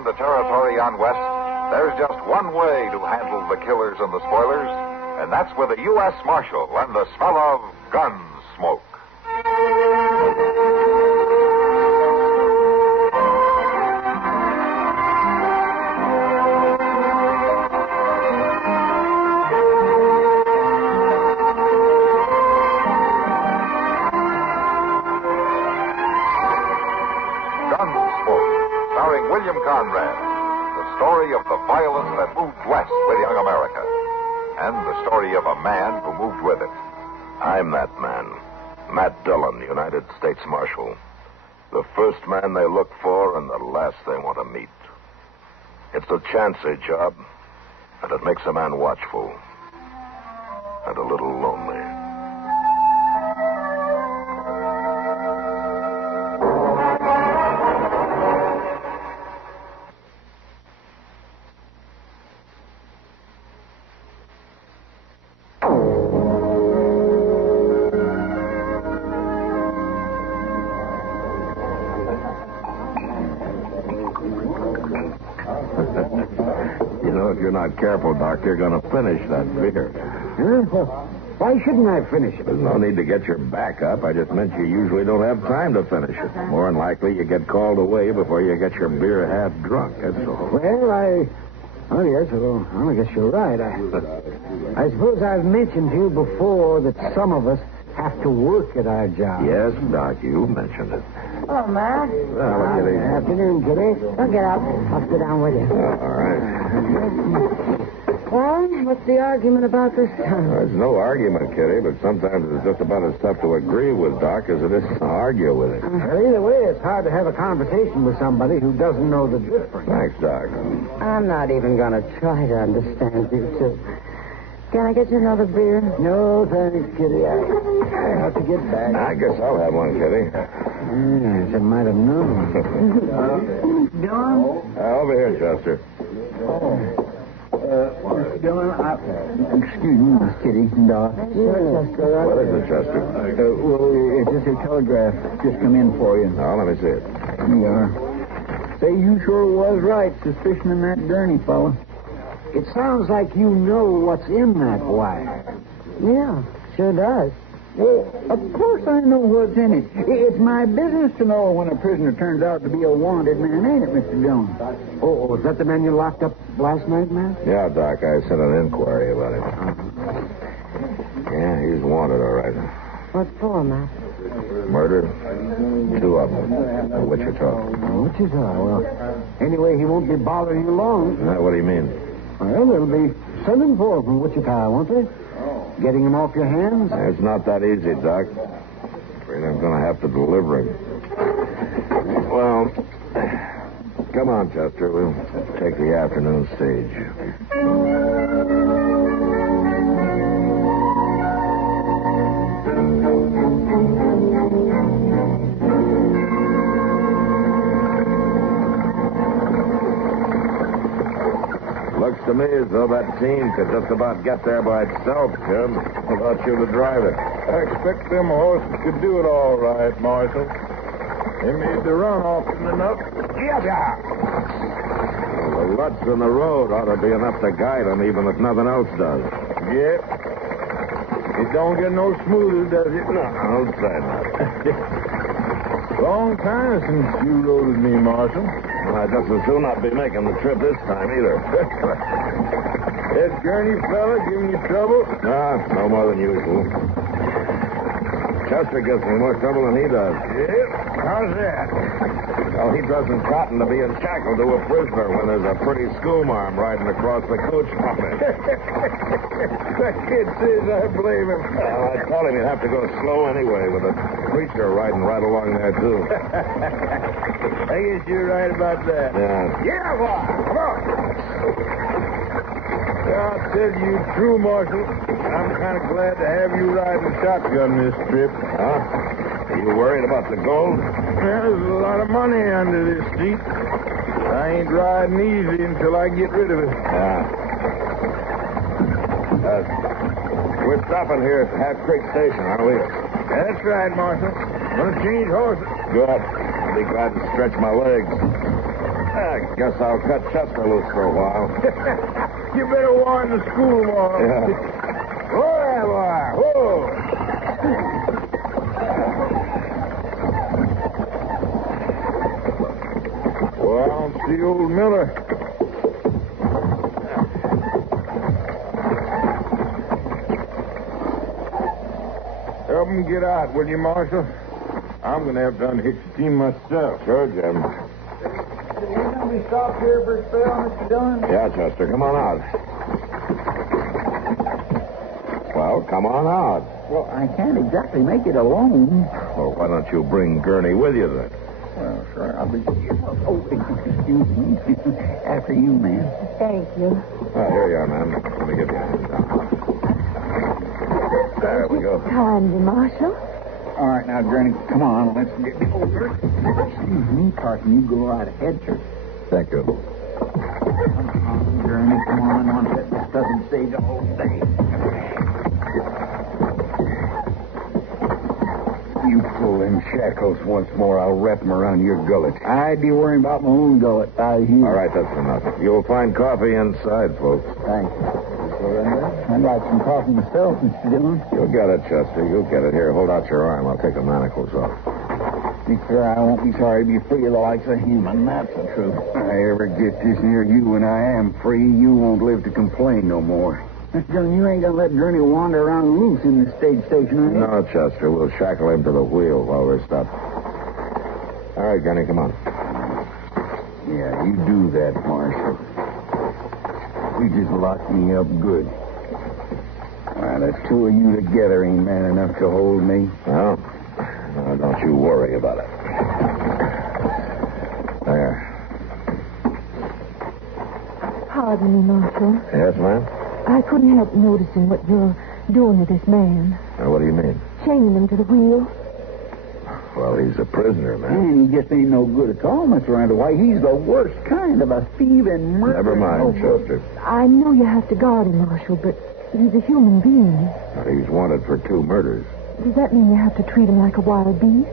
in the territory on West, there's just one way to handle the killers and the spoilers, and that's with a U.S. Marshal and the smell of Gunsmoke. William Conrad, the story of the violence that moved west with young America, and the story of a man who moved with it. I'm that man, Matt Dillon, United States Marshal. The first man they look for and the last they want to meet. It's a chancy job, and it makes a man watchful and a little lonely. If you're not careful, Doc, you're going to finish that beer. Huh? Well, why shouldn't I finish it? There's no need to get your back up. I just meant you usually don't have time to finish it. More than likely, you get called away before you get your beer half drunk, that's all. Well, yes, I guess you're right. I suppose I've mentioned to you before that some of us have to work at our job. Yes, Doc, you mentioned it. Hello, Matt. Well, Kitty. Afternoon, Kitty. Don't get up. I'll sit down with you. All right. Well, what's the argument about this time? There's no argument, Kitty, but sometimes it's just about as tough to agree with Doc as it is to argue with him. Well, either way, it's hard to have a conversation with somebody who doesn't know the difference. Thanks, Doc. I'm not even going to try to understand you two. Can I get you another beer? No, thanks, Kitty. I have to get back. I guess I'll have one, Kitty. Yes, I might have known. Dillon? Over here, Chester. Mr. Dillon, excuse me, Miss Kitty. Sure, Chester. What is it, Chester? Well, it's just a telegraph. Just come in for you. Oh, let me see it. Here you are. Say, you sure was right, suspicioning that Gurney fella. It sounds like you know what's in that wire. Yeah, sure does. Well, of course I know what's in it. It's my business to know when a prisoner turns out to be a wanted man, ain't it, Mr. Jones? Oh, is that the man you locked up last night, man? Yeah, Doc, I sent an inquiry about him. Yeah, he's wanted, all right. What for, Matt? Murder? 2 of them. Wichita. Wichita? Well, anyway, he won't be bothering you long. What do you mean? Well, they'll be sending for him from Wichita, won't they? Getting him off your hands? It's not that easy, Doc. Afraid I'm going to have to deliver him. Well, come on, Chester. We'll take the afternoon stage. Looks to me as though that team could just about get there by itself, Jim, without you to drive it. I expect them horses could do it all right, Marshal. They made the run often enough. Well, the ruts in the road ought to be enough to guide them, even if nothing else does. Yep. It don't get no smoother, does it? No, don't say that. Long time since you rode with me, Marshal. Well, I'd just as soon not be making the trip this time, either. That Gurney fella giving you trouble? No more than usual. Chester gives me more trouble than he does. Yep. How's that? Well, he doesn't cotton to being shackled to a prisoner when there's a pretty schoolmarm riding across the coach from him. That kid says I blame him. Well, I told him he'd have to go slow anyway, with a preacher riding right along there, too. I guess you're right about that. Yeah. Yeah, boy. Come on. Yeah, I'll tell you true, Marshal. I'm kind of glad to have you riding shotgun this trip. Huh? Are you worried about the gold? Well, there's a lot of money under this seat. I ain't riding easy until I get rid of it. Yeah. We're stopping here at Half Creek Station, aren't we? That's right, Marshal. Gonna change horses. Good. I'll be glad to stretch my legs. I guess I'll cut Chester loose for a while. You better warn the school, boy. Yeah. Whoa there, boy. Whoa. Well, I don't see old Miller. Help him get out, will you, Marshal? I'm going to have to unhitch the team myself. Sure, Jim. You going to be stopped here for a spell, Mr. Dillon? Yeah, Chester, come on out. Well, come on out. Well, I can't exactly make it alone. Well, why don't you bring Gurney with you then? Well, sure, I'll be... Oh, excuse me. After you, ma'am. Thank you. Oh, here you are, ma'am. Let me give you a hand down. There we go. Kindly, Marshal. All right, now, Gurney, come on. Let's get over. Excuse me, Carson. You go right ahead, sir. Thank you. Come on, Gurney. Come on. One set. This doesn't save the whole day. You pull them shackles once more, I'll wrap them around your gullet. I'd be worrying about my own gullet. All right, that's enough. You'll find coffee inside, folks. Thanks. I'd like some coffee myself, Mr. Dillon. You'll get it, Chester. You'll get it. Here, hold out your arm. I'll take the manacles off. Be clear, I won't be sorry to be free of the likes of him, and that's the truth. If I ever get this near you when I am free, you won't live to complain no more. Mr. Dillon, you ain't gonna let Gurney wander around loose in the stage station, are you? No, Chester. We'll shackle him to the wheel while we're stopped. All right, Gurney, come on. Yeah, you do that, Marshal. You just locked me up good. Well, the two of you together ain't man enough to hold me. Well, don't you worry about it. There. Pardon me, Marshal. Yes, ma'am? I couldn't help noticing what you're doing with this man. What do you mean? Chaining him to the wheel. Well, he's a prisoner, ma'am. And he just ain't no good at all, Mr. Randall. Why, he's the worst kind of a thieving murderer. Never mind, Chester. I know you have to guard him, Marshal, but he's a human being. He's wanted for 2 murders. Does that mean you have to treat him like a wild beast?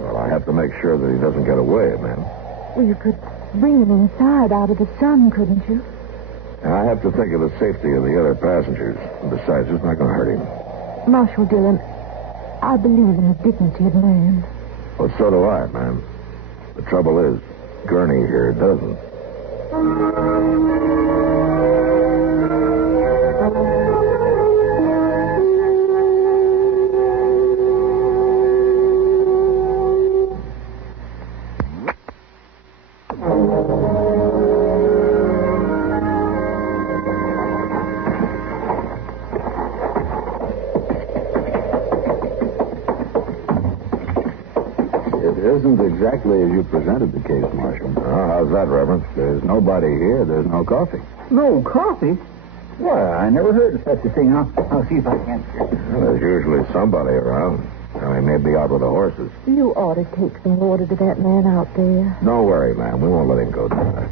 Well, I have to make sure that he doesn't get away, ma'am. Well, you could bring him inside out of the sun, couldn't you? And I have to think of the safety of the other passengers. And besides, it's not going to hurt him. Marshal Dillon, I believe in the dignity of man. Well, so do I, ma'am. The trouble is, Gurney here doesn't. Isn't exactly as you presented the case, Marshal. Oh, how's that, Reverend? There's nobody here. There's no coffee. No coffee? Well, I never heard of such a thing. I'll see if I can. Well, there's usually somebody around. He may be out with the horses. You ought to take some water to that man out there. Don't worry, ma'am. We won't let him go dry.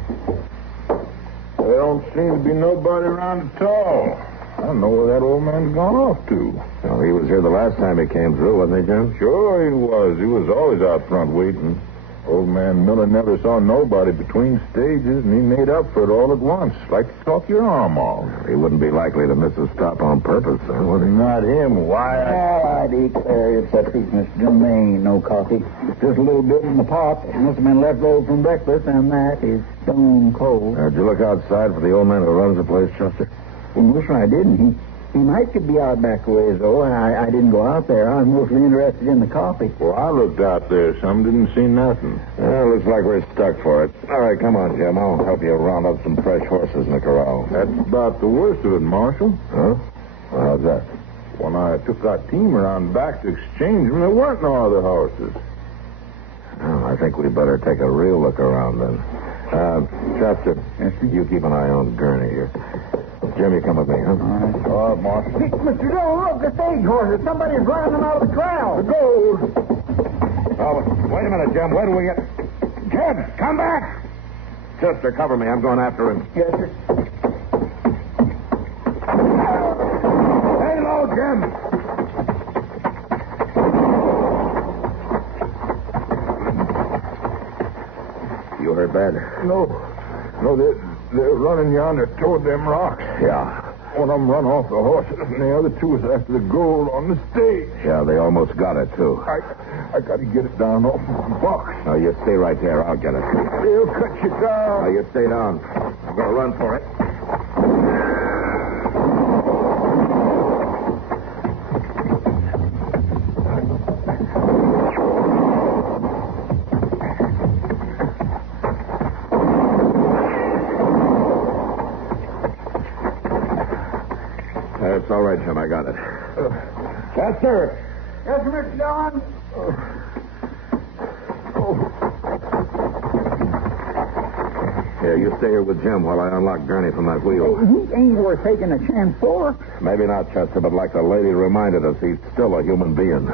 There don't seem to be nobody around at all. I don't know where that old man's gone off to. Well, he was here the last time he came through, wasn't he, Jim? Sure he was. He was always out front waiting. Old man Miller never saw nobody between stages, and he made up for it all at once. Like to talk your arm off. He wouldn't be likely to miss a stop on purpose, then, would he? Not him. Why? Well, I declare it's a treat, Mr. Dillon. There ain't no coffee. Just a little bit in the pot. It must have been left over from breakfast, and that is stone cold. Did you look outside for the old man who runs the place, Chester? Well, most I didn't. He might could be out back a ways, though, and I didn't go out there. I was mostly interested in the coffee. Well, I looked out there some, didn't see nothing. Well, looks like we're stuck for it. All right, come on, Jim. I'll help you round up some fresh horses in the corral. That's about the worst of it, Marshal. Huh? Well, how's that? When I took our team around back to exchange them, there weren't no other horses. Well, I think we'd better take a real look around then. Chester, you keep an eye on Gurney here. Jim, you come with me, huh? All right, Marshal. Mr. Dillon, look, the stage horses. Somebody's running them out of the corral. The gold. Oh, wait a minute, Jim. Where do we get... Jim, come back! Chester, cover me. I'm going after him. Yes, sir. Hey, low, Jim! You hurt bad? No, they're running yonder toward them rocks. Yeah. One of them run off the horses, and the other two is after the gold on the stage. Yeah, they almost got it, too. I got to get it down off my box. Now, you stay right there. I'll get it. They'll cut you down. Now, you stay down. I'm going to run for it. It's all right, Jim. I got it. Chester! Yes, Mr. Dillon? Here, you stay here with Jim while I unlock Gurney from that wheel. He ain't worth taking a chance for. Maybe not, Chester, but like the lady reminded us, he's still a human being.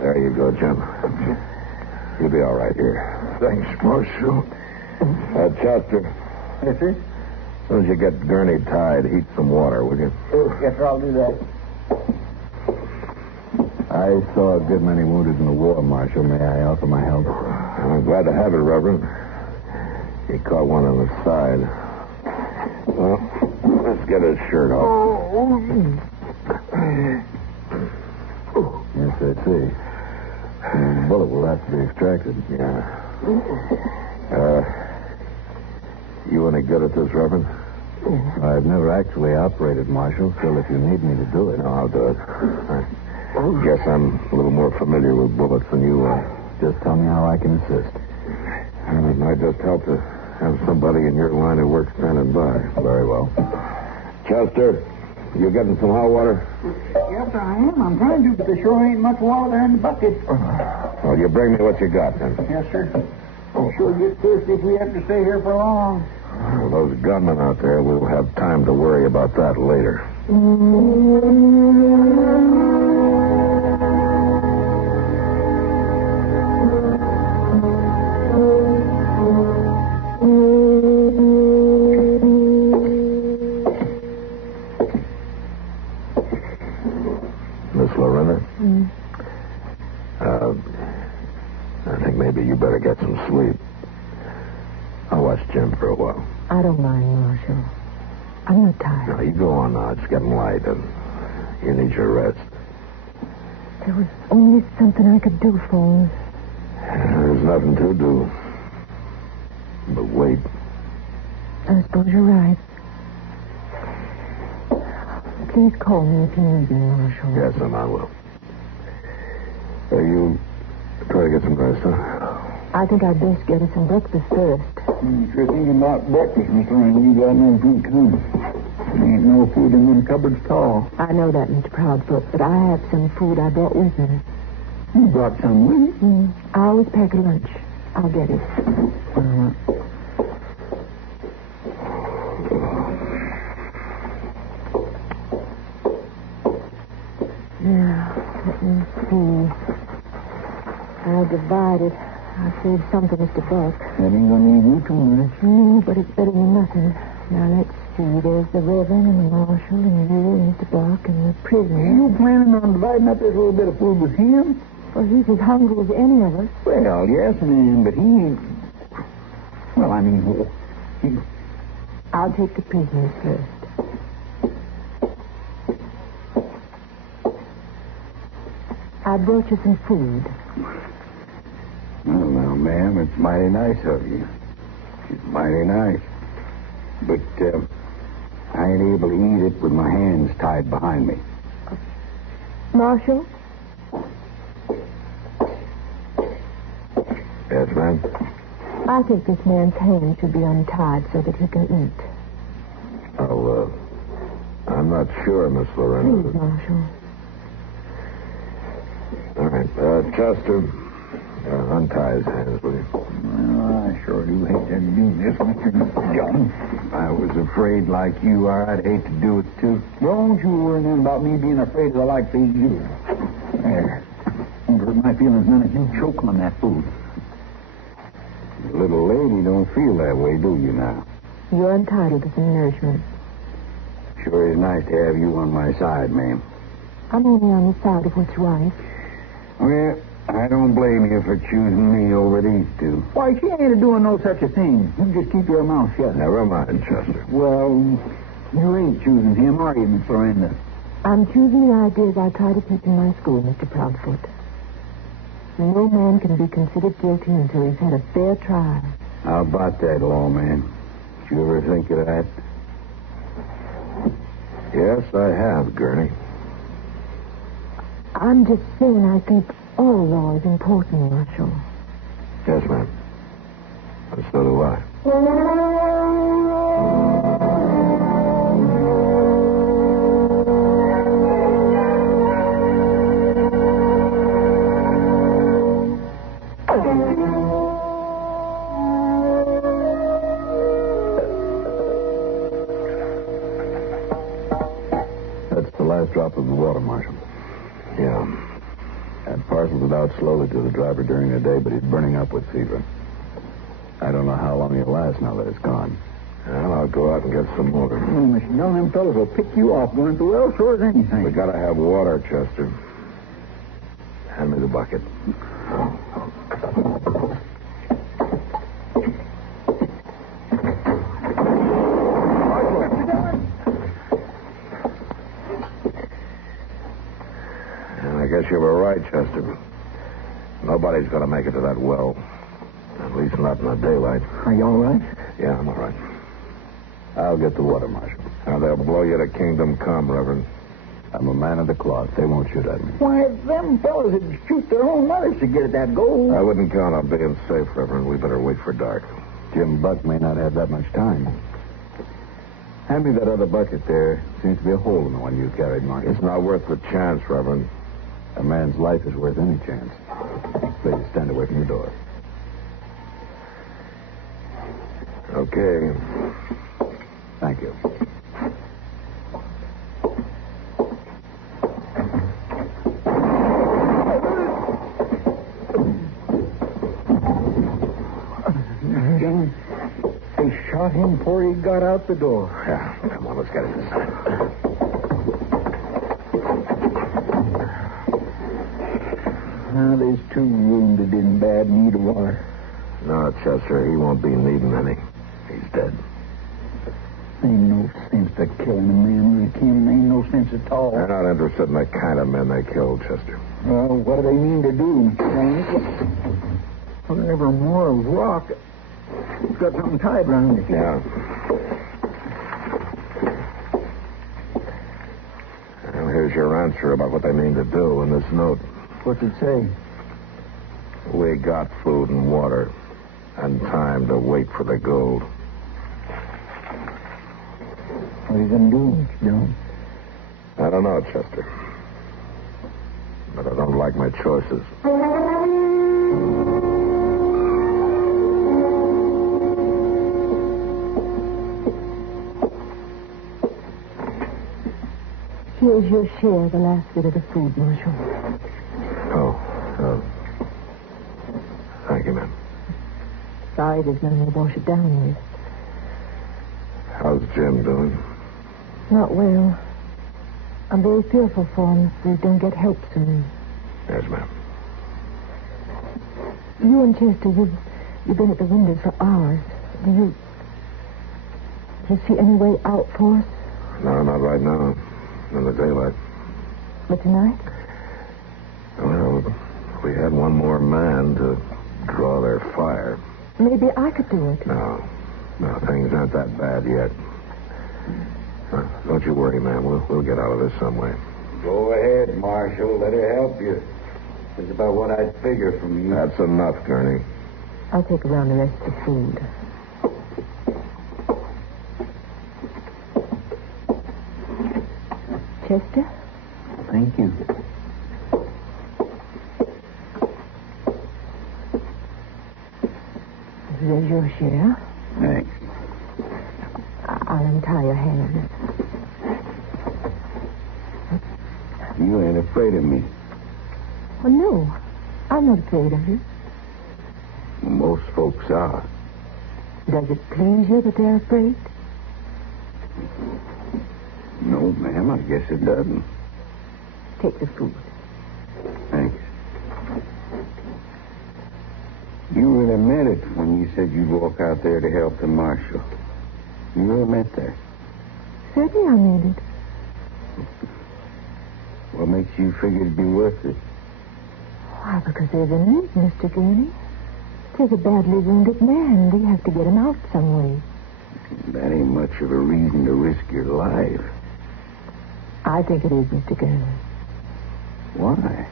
There you go, Jim. You'll be all right here. Thanks, Marshal. Chester, Yes, sir? as soon as you get Gurney tied, heat some water, will you? Yes, sir, I'll do that. I saw a good many wounded in the war, Marshal. May I offer my help? I'm glad to have it, Reverend. He caught one on the side. Well, let's get his shirt off. Yes, I see. The bullet will have to be extracted. Yeah. You any good at this, Reverend? I've never actually operated, Marshal. Still, if you need me to do it. No, I'll do it. I guess I'm a little more familiar with bullets than you are. Just tell me how I can assist. And it might just help to have somebody in your line of work standing by. Very well. Chester, you getting some hot water? Yes, I am. I'm trying to, but there sure ain't much water in the bucket. Well, you bring me what you got, then. Yes, sir. I'll sure get thirsty if we have to stay here for long. Well, those gunmen out there, we'll have time to worry about that later. Miss Lorena? I think maybe you better get some sleep. I'll watch Jim for a while. I don't mind, Marshal. I'm not tired. No, you go on now. It's getting light, and you need your rest. There was only something I could do for him. There's nothing to do but wait. I suppose you're right. Please call me if you need me, Marshal. Yes, and I will. You try to get some rest, huh? I think I'd best get us some breakfast first. Sure thinking about breakfast, Mr. Ryan. You got no food, too. Ain't no food in them cupboards at all. I know that, Mr. Proudfoot, but I have some food I brought with me. You brought some with you? I always pack a lunch. I'll get it. Now, let me see. I'll divide it. I'll save some for Mr. Buck. That ain't gonna leave you too much. No, but it's better than nothing. Now, let's see. There's the Reverend and the Marshal and you and Mr. Buck and the prisoner. You planning on dividing up this little bit of food with him? Well, he's as hungry as any of us. Well, yes, ma'am, but he ain't... Well, I mean, he... I'll take the prisoners first. I brought you some food. Well, now, ma'am, it's mighty nice of you. It's mighty nice. But I ain't able to eat it with my hands tied behind me. Marshal? Yes, ma'am? I think this man's hands should be untied so that he can eat. I'm not sure, Miss Lorena. Please, Marshal. All right. Chester, untie his hands, will you? Well, I sure do hate to do this, Mr. Dillon. I was afraid like you are. I'd hate to do it, too. Don't you worry none about me being afraid of the like these you. There. Won't hurt my feelings none if you choke on that food. Little lady don't feel that way, do you now? You're entitled to some nourishment. Sure is nice to have you on my side, ma'am. I'm only on the side of what's right. Well, I don't blame you for choosing me over these two. Why, she ain't doing no such a thing. You just keep your mouth shut. Never mind, Chester. Well, you ain't choosing him, are you, Miss Miranda? I'm choosing the ideas I try to teach in my school, Mr. Proudfoot. No man can be considered guilty until he's had a fair trial. How about that, lawman? Did you ever think of that? Yes, I have, Gurney. I'm just saying I think all law is important, Marshal. Yes, ma'am. And so do I. That's the last drop of the water, Marshal. Yeah. That parceled it out slowly to the driver during the day, but he's burning up with fever. I don't know how long he'll last now that it's gone. Well, I'll go out and get some more. Mr. Dillon, them fellows will pick you off going through well sure as anything. We gotta have water, Chester. Hand me the bucket. I guess you were right, Chester. Nobody's going to make it to that well. At least not in the daylight. Are you all right? Yeah, I'm all right. I'll get the water, Marshal. Now, they'll blow you to kingdom come, Reverend. I'm a man of the cloth. They won't shoot at me. Why, them fellows would shoot their own mothers to get at that gold. I wouldn't count on being safe, Reverend. We better wait for dark. Jim Buck may not have that much time. Hand me that other bucket there. Seems to be a hole in the one you carried, Marshal. It's not worth the chance, Reverend. A man's life is worth any chance. Please stand away from the door. Okay. Thank you. John, they shot him before he got out the door. Yeah, come on, let's get it this time. Now, there's two wounded in bad need of water. No, Chester, he won't be needing any. He's dead. Ain't no sense to killing a man like him. Ain't no sense at all. They're not interested in the kind of men they killed, Chester. Well, what do they mean to do? Whatever more of rock. It's got something tied around it. Yeah. Well, here's your answer about what they mean to do in this note. What's it say? We got food and water and time to wait for the gold. What are you going to do, Mr. Dillon? I don't know, Chester. But I don't like my choices. Here's your share of the last bit of the food, Marshal. Thank you, ma'am. Sorry there's nothing to wash it down with. How's Jim doing? Not well. I'm very fearful for him if we don't get help soon. Yes, ma'am. You and Chester, you've been at the windows for hours. Do you see any way out for us? No, not right now. In the daylight. But tonight? Well, if we had one more man to draw their fire. Maybe I could do it. No, things aren't that bad yet. Don't you worry, ma'am. We'll get out of this some way. Go ahead, Marshal. Let her help you. That's about what I'd figure from you. That's enough, Gurney. I'll take around the rest of the food. Chester? Thank you. There's your share. Thanks. I'll untie your hands. You ain't afraid of me. Oh, no. I'm not afraid of you. Most folks are. Does it please you that they're afraid? No, ma'am, I guess it doesn't. Take the food. Thanks. You really meant it when you said you'd walk out there to help the marshal. You really meant that. Certainly I meant it. What makes you figure it'd be worth it? Why, because there's a need, Mr. Gurney. There's a badly wounded man. We have to get him out some way. That ain't much of a reason to risk your life. I think it is, Mr. Gurney. Why?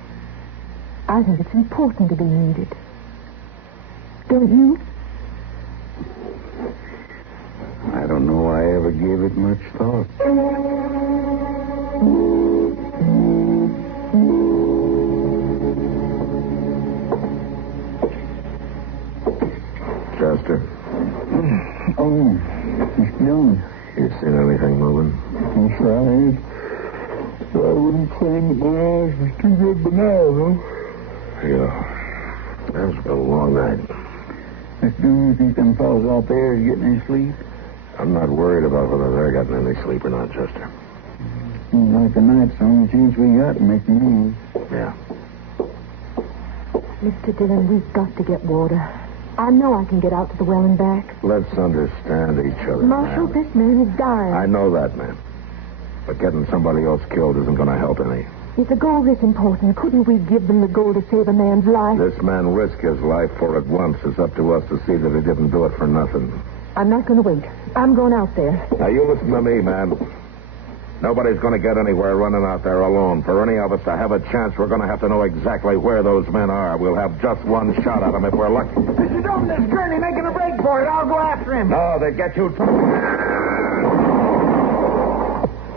I think it's important to be needed. Don't you? I don't know I ever gave it much thought. Chester, Oh, Mr. Dillon. you seen anything moving? I'm sorry. I wouldn't claim that my eyes was too good by now, though. Yeah. It's been a long night. Mr. Dillon, you think them fellas out there is getting any sleep? I'm not worried about whether they're getting any sleep or not, Chester. Seems like the night's the only chance we got to make the move. Yeah. Mr. Dillon, we've got to get water. I know I can get out to the well and back. Let's understand each other, Marshal, man. this man is dying. I know that, man. But getting somebody else killed isn't going to help any. If the gold is important, couldn't we give them the gold to save a man's life? This man risked his life for it once. It's up to us to see that he didn't do it for nothing. I'm not going to wait. I'm going out there. Now, you listen to me, man. Nobody's going to get anywhere running out there alone. For any of us to have a chance, we're going to have to know exactly where those men are. We'll have just one shot at them if we're lucky. Mr. Dillon, this Gurney making a break for it. I'll go after him. No, they get you.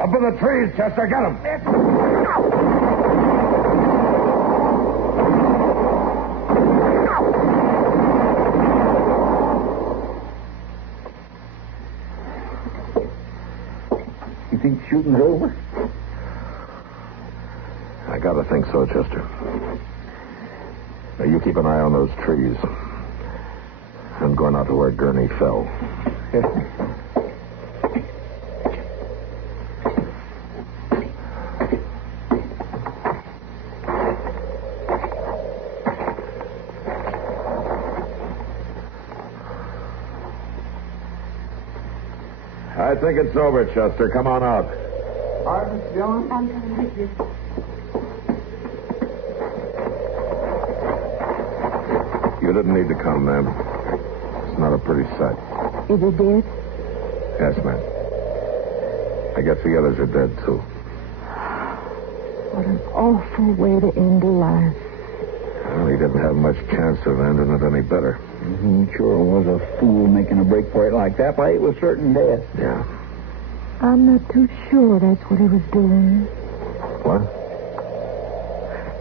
Up in the trees, Chester. Get him. You think shooting's over? I gotta think so, Chester. Now, you keep an eye on those trees. I'm going out to where Gurney fell. I think it's over, Chester. Come on out. All right, Mr. Dillon. I'm coming with you. You didn't need to come, ma'am. It's not a pretty sight. Is it dead? Yes, ma'am. I guess the others are dead, too. What an awful way to end a life. Well, he didn't have much chance of ending it any better. He sure was a fool making a break for it like that. Why, it was certain death. Yeah. I'm not too sure that's what he was doing. What?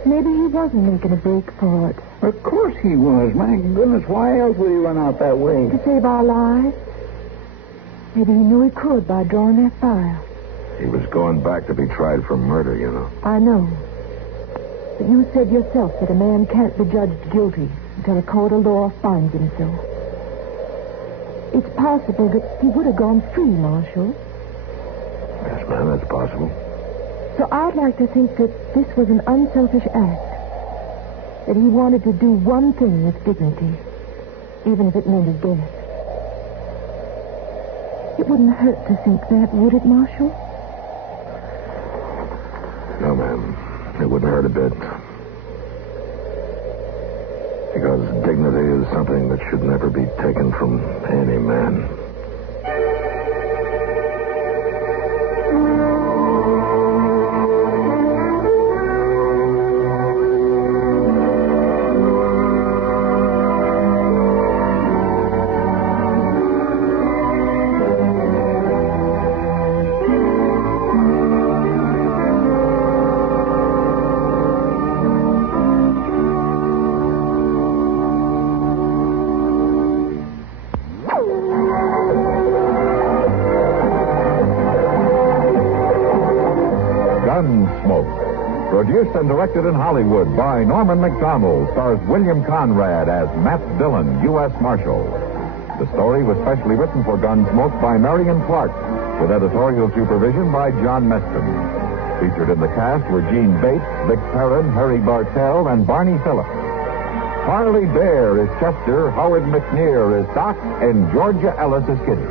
Maybe he wasn't making a break for it. Of course he was. My goodness, why else would he run out that way? To save our lives. Maybe he knew he could by drawing that fire. He was going back to be tried for murder, you know. I know. But you said yourself that a man can't be judged guilty until a court of law finds him so. It's possible that he would have gone free, Marshal. Yes, ma'am, that's possible. So I'd like to think that this was an unselfish act. That he wanted to do one thing with dignity, even if it meant his death. It wouldn't hurt to think that, would it, Marshal? No, ma'am. It wouldn't hurt a bit. Because dignity is something that should never be taken from any man. Gunsmoke, Produced and directed in Hollywood by Norman MacDonnell, stars William Conrad as Matt Dillon, U.S. Marshal. The story was specially written for Gunsmoke by Marion Clark, with editorial supervision by John Meston. Featured in the cast were Gene Bates, Vic Perrin, Harry Bartell, and Barney Phillips. Parley Baer is Chester, Howard McNear is Doc, and Georgia Ellis is Kitty.